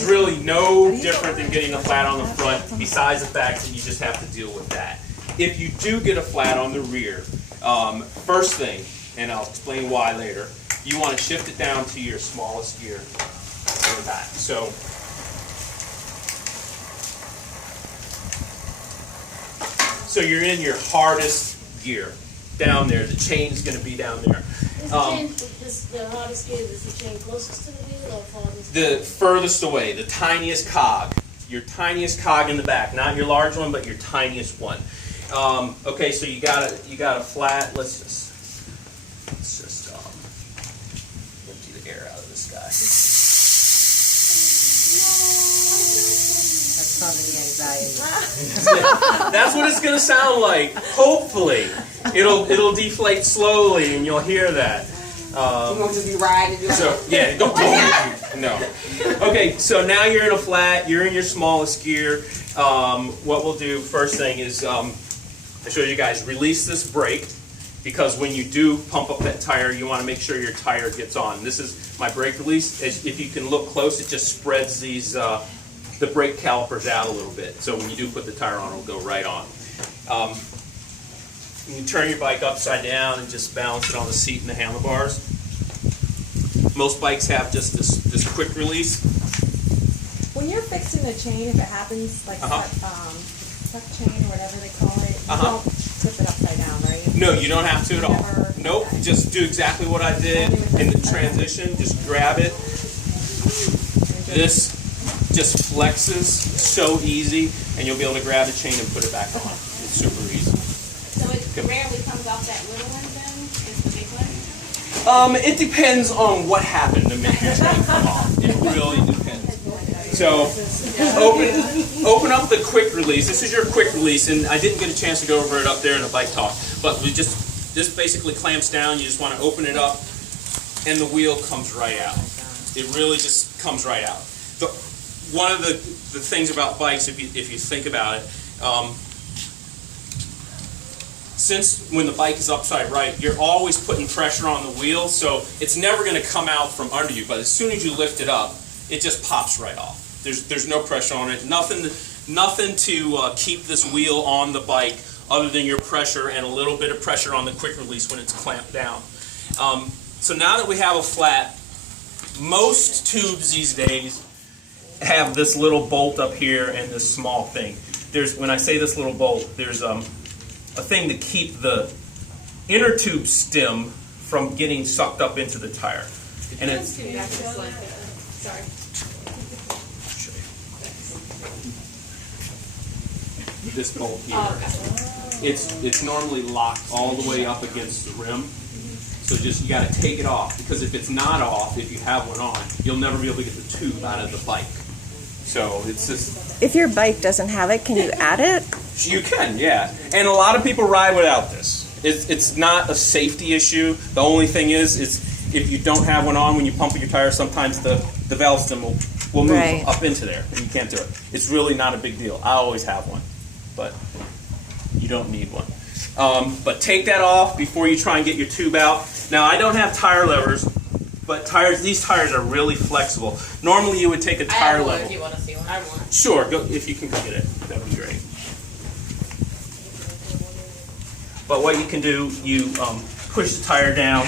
There's really no different than getting a flat on the front, besides the fact that you just have to deal with that. If you do get a flat on the rear, first thing, and I'll explain why later, you want to shift it down to your smallest gear in the back. So you're in your hardest gear down there. The chain's going to be down there. Is the chain, the hardest gear, is the chain closest to the wheel or farthest? The furthest away, the tiniest cog. Your tiniest cog in the back, not your large one, but your tiniest one. Okay, so you got a flat. Let's just empty the air out of this guy. That's probably the anxiety. That's what it's going to sound like. Hopefully, it'll deflate slowly, and you'll hear that. You won't just be riding. So yeah, don't no. Okay, so now you're in a flat. You're in your smallest gear. What we'll do first thing is I showed you guys release this brake, because when you do pump up that tire, you want to make sure your tire gets on. This is my brake release. If you can look close, it just spreads these the brake calipers out a little bit. So when you do put the tire on, it'll go right on. You can turn your bike upside down and just balance it on the seat and the handlebars. Most bikes have just this quick release. When you're fixing the chain, if it happens, like stuck chain or whatever they call it, you don't flip it upside down, right? No, you don't have to at all. Never. Nope, just do exactly what I did in the transition. Just grab it. This just flexes so easy, and you'll be able to grab the chain and put it back on. It's super easy. So it rarely comes off that little one then? Is the big one? It depends on what happened to make your chain come off. It really depends. So open up the quick release. This is your quick release, and I didn't get a chance to go over it up there in the bike talk, but this basically clamps down. You just want to open it up, and the wheel comes right out. It really just comes right out. One of the things about bikes, if you think about it, since when the bike is upside right, you're always putting pressure on the wheel, so it's never going to come out from under you. But as soon as you lift it up, it just pops right off. There's no pressure on it. Nothing to keep this wheel on the bike other than your pressure and a little bit of pressure on the quick release when it's clamped down. So now that we have a flat, most tubes these days have this little bolt up here and this small thing. When I say this little bolt, there's a thing to keep the inner tube stem from getting sucked up into the tire. And it's Sorry. this bolt here. It's normally locked all the way up against the rim. So you got to take it off, because if it's not off, if you have one on, you'll never be able to get the tube out of the bike. So it's just... If your bike doesn't have it, can you add it? You can, yeah. And a lot of people ride without this. It's not a safety issue. The only thing is if you don't have one on when you pump your tire, sometimes the valve stem will move Right. up into there, and you can't do it. It's really not a big deal. I always have one, but you don't need one. But take that off before you try and get your tube out. Now, I don't have tire levers, but these tires are really flexible. Normally, you would take a tire lever. If you want to see one, I want. Sure, go if you can go get it. That'd be great. But what you can do, you push the tire down,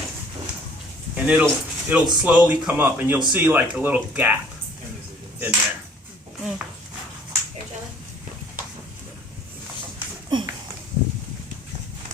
and it'll slowly come up, and you'll see like a little gap in there. Here, Charlie.